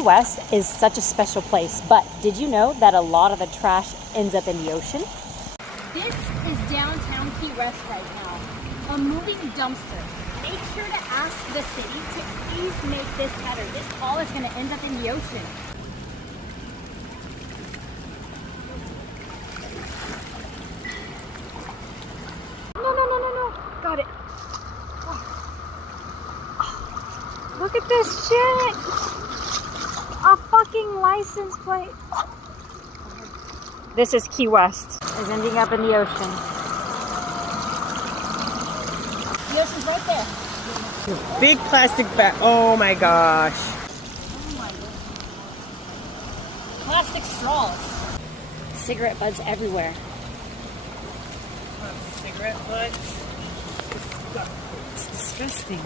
Key West is such a special place, but did you know that a lot of the trash ends up in the ocean? This is downtown Key West right now, a moving dumpster. Make sure to ask the city to please make this better. This all is going to end up in the ocean. No. Got it. Look at this shit! A fucking license plate. This is Key West. Is ending up in the ocean. The ocean's right there. Big plastic bag. Oh my gosh. Oh my goodness. Plastic straws. Cigarette butts everywhere. Cigarette butts. It's disgusting.